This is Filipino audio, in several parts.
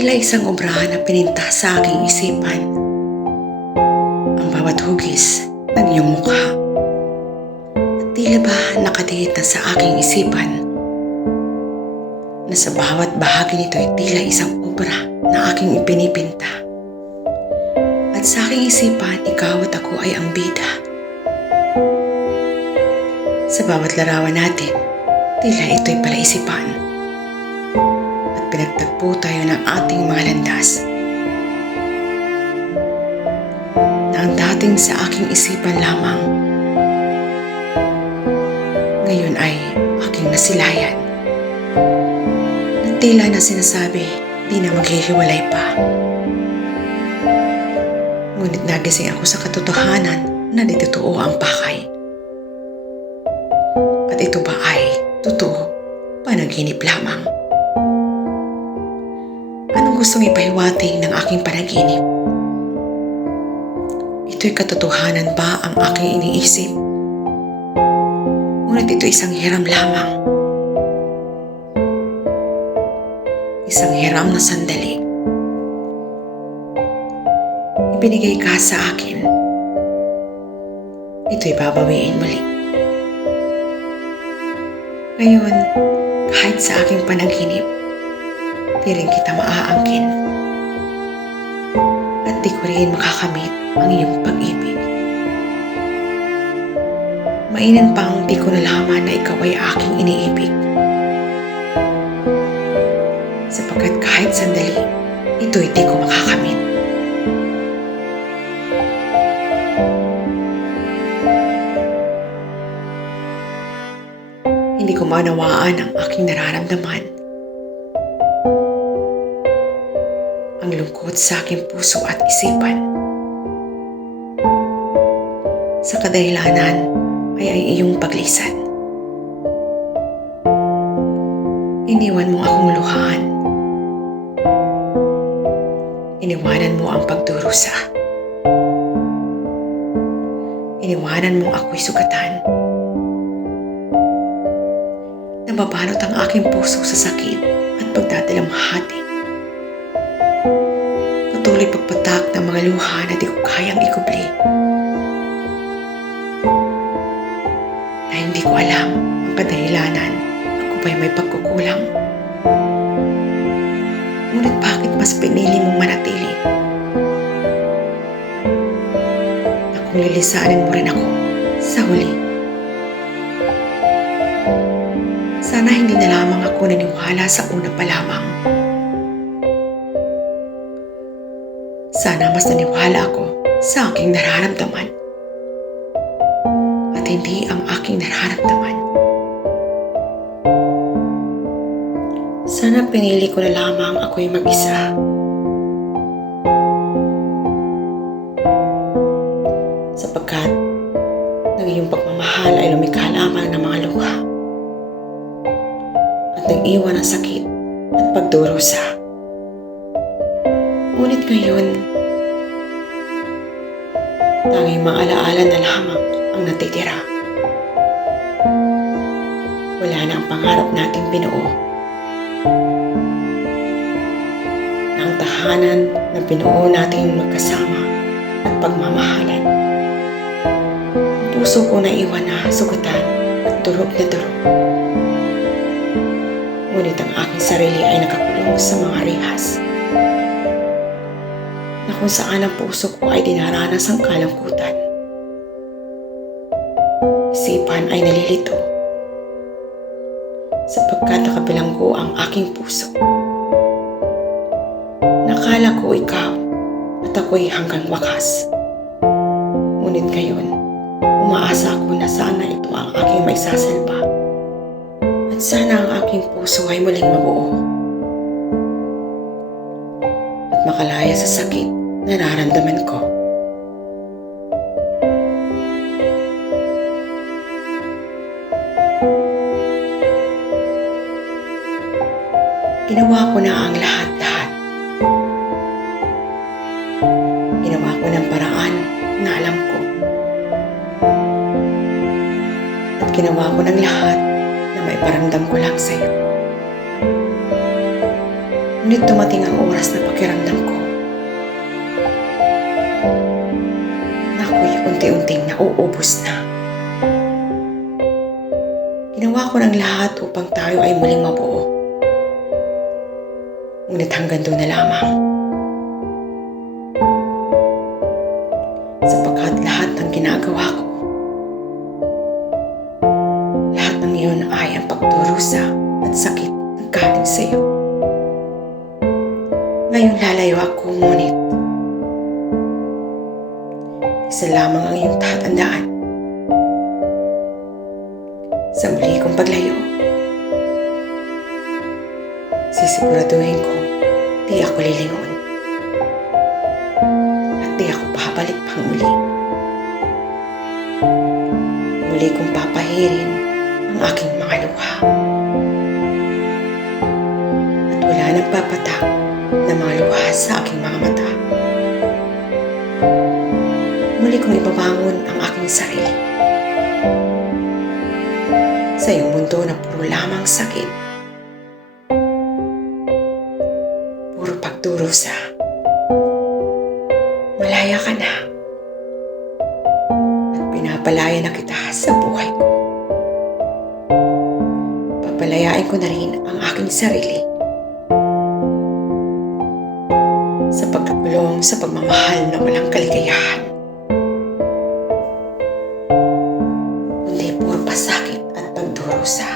Tila isang obra na pininta sa aking isipan. Ang bawat hugis ng iyong mukha. At tila ba nakadiit na sa aking isipan na sa bawat bahagi nito ay tila isang obra na aking ipinipinta. At sa aking isipan, ikaw at ako ay ang bida. Sa bawat larawan natin, tila ito'y palaisipan. At pinagtagpo tayo ng ating mga landas. Na ang dating sa aking isipan lamang, ngayon ay aking nasilayan. Na tila na sinasabi, di na maghihiwalay pa. Ngunit nagising ako sa katotohanan na di totoo ang pakay. At ito ba ay totoo, panaginip lamang? Anong gustong ipahiwatig ng aking panaginip? Ito'y katotohanan ba ang aking iniisip? Ngunit ito isang hiram lamang. Isang hiram na sandali. Ibinigay ka sa akin. Ito'y babawiin muli. Ngayon, kahit sa aking panaginip, di rin kita maaangkin. At di ko rin makakamit ang iyong pag-ibig. Mainan pang di ko nalaman na ikaw ay aking iniibig. Sapagkat kahit sandali, ito'y di ko makakamit. Hindi ko maunawaan ang aking nararamdaman. Ang lungkot sa aking puso at isipan. Sa kadahilanan ay iyong paglisan. Iniwan mo akong luhaan. Iniwanan mo ang pagdurusa. Iniwanan mo ako'y sugatan. Nababalot ang aking puso sa sakit at pagdadalamhati. Patuloy pagpatak ng mga luha na di ko kayang ikubli. Na hindi ko alam ang kadahilanan, ako ba'y may pagkukulang? Ngunit bakit mas pinili mong manatili? Na kung lilisanin mo rin ako sa huli. Sana hindi na lamang ako naniwala sa una pa lamang. Sana mas naniwala ako sa aking nararamdaman at hindi ang aking nararamdaman. Sana pinili ko na lamang ako'y mag-isa. Sapagkat ng iyong pagmamahal ay lumikha lamang ng mga luha. Nag-iwan ng sakit at pagdurusa. Ngunit ngayon, tanging mga alaala na lamang ang natitira. Wala na ang pangarap nating binuo. Na ang tahanan na binuo nating magkasama at pagmamahalan. Ang puso ko na iwan na sugatan at durog na durog. Ngunit ang aking sarili ay nakakulong sa mga rihas na kung saan ang puso ko ay dinaranas ang kalungkutan. Isipan ay nalilito sapagkat nakabilanggo ang aking puso. Nakala ko ikaw at ako'y hanggang wakas. Ngunit ngayon, umaasa ako na sana ito ang aking maisasalba. Sana ang aking puso ay muling mabuo at makalaya sa sakit na nararamdaman ko. Ginawa ko na ang lahat-lahat. Ginawa ko ng paraan na alam ko. At ginawa ko ng lahat na maiparamdam ko lang sa'yo. Ngunit dumating ang oras na pakiramdam ko na ako'y unti-unting nauubos na. Ginawa ko ng lahat upang tayo ay muling mabuo. Ngunit hanggang doon na lamang. Sapagkat lahat ng ginagawa ko, lahat ng iyon ay ang pagdurusa at sakit ng galing sa iyo. Ngayon lalayo ako, ngunit isa lamang ang iyong tatandaan. Sa muli kong paglayo, sisiguraduhin ko di ako lilingon at di ako babalik pang muli. Muli kong papahirin ang aking mga luha at wala nang papatak na mga luha sa aking mga mata. Muli kong ibabangon ang aking sarili sa iyong mundo na puro lamang sakit, puro pagdurusa. Malaya ka na at pinapalaya na kita sa buhay ko. Papalayain ko na rin ang aking sarili sa pagkakulong sa pagmamahal na walang kaligayahan, kundi puro pasakit at pagdurusa.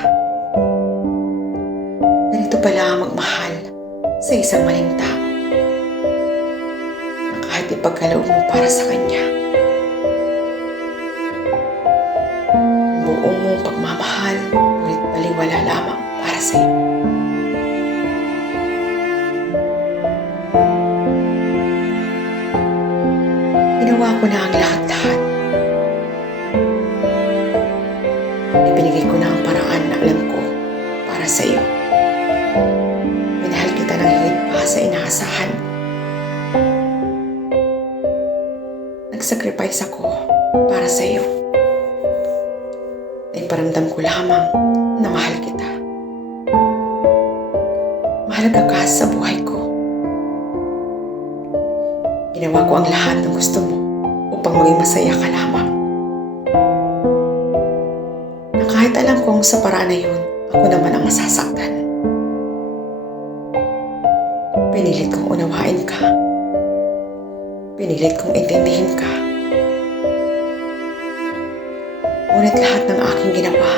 Ganito pala magmahal sa isang maling tao na kahit ipagkaloob mo para sa kanya, buong mong pagmamahal, ngunit baliwala lamang para sa iyo. Ginawa ko na ang lahat-lahat. Ibinigay ko na ang paraan na alam ko para sa iyo. Minahal kita ng higit pa sa inaasahan. Nagsacrifice ako para sa iyo. Iparamdam ko lamang na mahal kita. Mahalaga ka sa buhay ko. Ginawa ko ang lahat ng gusto mo upang maging masaya ka lamang. Na kahit alam kong sa paraan na yun, ako naman ang masasaktan. Pinilit kong unawain ka. Pinilit kong intindihin ka. Ngunit lahat ng aking ginawa,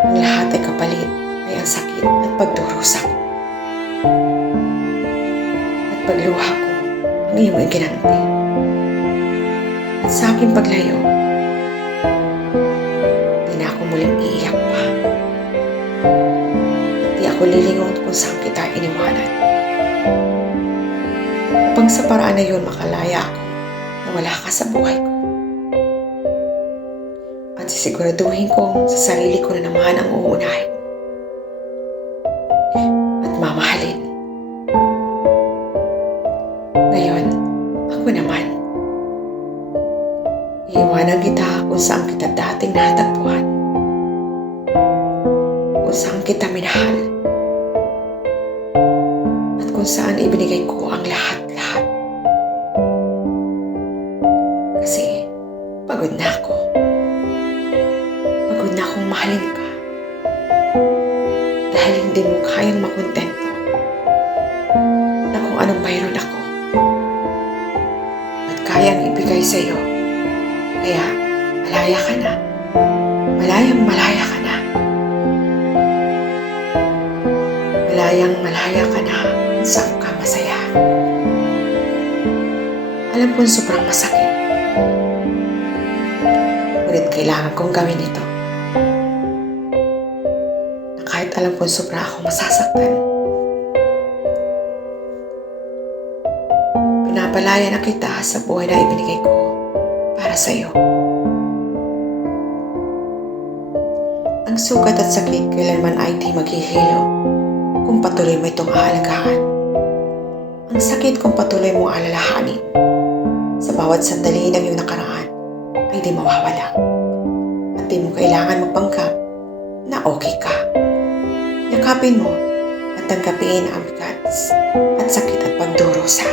ang lahat ay kapalit ay ang sakit at pagdurusa ko. At pagluha ko ang iyong iginanti. At sa aking paglayo, di na ako muling iiyak pa. At di ako lilingon kung saan kita iniwanan. Upang sa paraan na yun makalaya ako na wala ka sa buhay ko. At sisiguraduhin kong sa sarili ko na naman ang uunahin at mamahalin. Ngayon, ako naman. Iiwanan kita kung saan kita dating natagpuan, kung saan kita minahal, at kung saan ibinigay ko ang lahat-lahat. Kasi pagod na ako. Pagod na akong mahalin ka dahil hindi mo kayang makontento na kung anong mayroon ako at kayang ibigay sa iyo. Kaya malaya ka na, malayang malaya ka na, malayang malaya ka na kung saan ka masaya. Alam kong sobrang masakit, ngunit kailangan kong gawin ito. Kahit alam kong sobra akong masasaktan, pinapalaya na kita sa buhay na ibinigay ko para sa iyo. Ang sugat at sakit kailanman ay di maghihilo kung patuloy mo itong aalagaan. Ang sakit kung patuloy mong alalahanin sa bawat sandali ng iyong nakaraan ay di mawawala at di mo kailangan magpanggap na okay ka. Yakapin mo at tanggapin ang bigat at sakit at pagdurusa.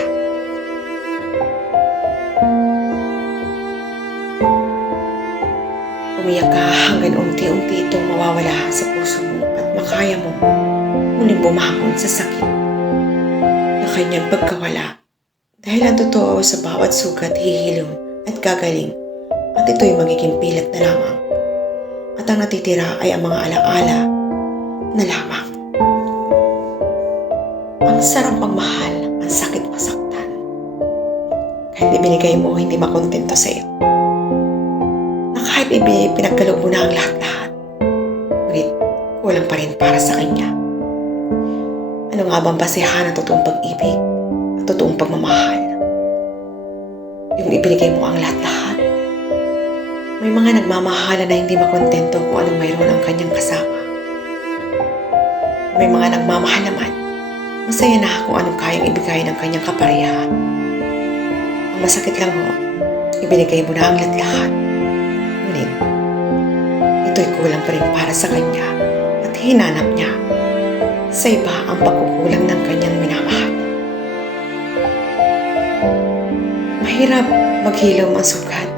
Umiyak ka hanggang unti-unti itong mawawala sa puso mo at makaya mo muling bumangon sa sakit na kanyang pagkawala. Dahil ang totoo sa bawat sugat hihilom at gagaling at ito'y magiging pilat na lamang. At ang natitira ay ang mga alaala na lamang. Ang sarap magmahal, ang sakit masaktan. Kahit ibinigay mo, hindi makontento sa iyo. Na kahit pinagkaloob mo na ang lahat-lahat, ngunit kulang pa rin para sa kanya. Ano nga bang basehan ng totoong pag-ibig at totoong pagmamahal? Yung ibinigay mo ang lahat-lahat. May mga nagmamahala na hindi makontento kung anong mayroon ang kanyang kasama. May mga nagmamahal naman, masaya na kung anong kayang ibigay ng kanyang kapareha. Ang masakit lang ho, ibinigay mo na ang lahat-lahat. Ngunit, ito'y kulang pa rin para sa kanya at hinanap niya sa iba ang pagkukulang ng kanyang minamahal. Mahirap maghilom ang sugat.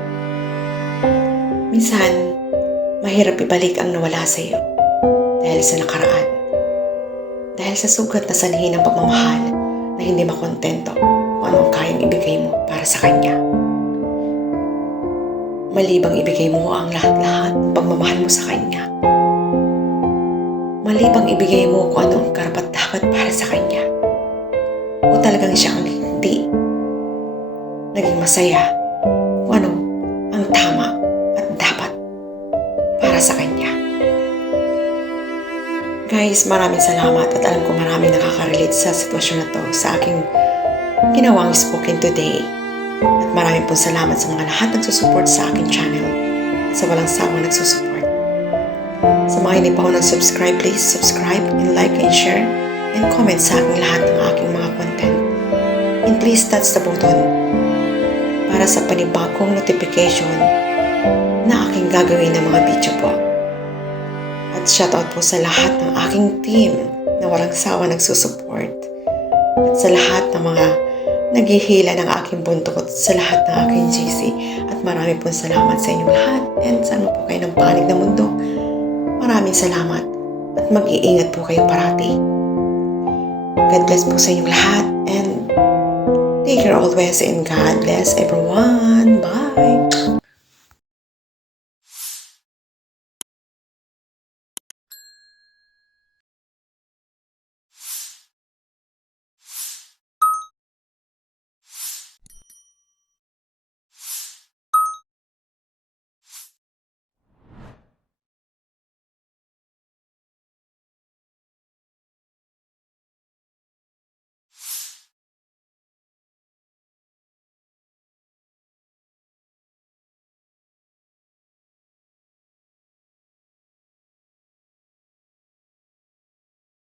Minsan, mahirap ibalik ang nawala sa iyo dahil sa nakaraan. Dahil sa sugat na sanhi ng pagmamahal na hindi makontento kung anong kayang ibigay mo para sa kanya. Malibang ibigay mo ang lahat-lahat ng pagmamahal mo sa kanya. Malibang ibigay mo kung anong karapat-dapat para sa kanya. O talagang siya ang hindi naging masaya kung ano ang tama at dapat para sa kanya. Guys, maraming salamat at alam ko maraming nakaka-relate sa sitwasyon na to sa aking ginawang spoken today. At maraming pong salamat sa mga lahat nagsusupport sa aking channel at sa walang sawang nagsusupport. Sa mga hindi pa ako nag-subscribe, please subscribe and like and share and comment sa aking lahat ng aking mga content. And please touch the button para sa panibagong notification na aking gagawin ng mga video po. At shoutout po sa lahat ng aking team na walang sawa nagsusupport. At sa lahat ng mga naghihila ng aking buntot, sa lahat ng aking GC. At marami pong salamat sa inyong lahat. And sana po kayo ng panig na mundo. Maraming salamat. At mag-iingat po kayo parati. God bless po sa inyong lahat. And take care always and God bless everyone. Bye!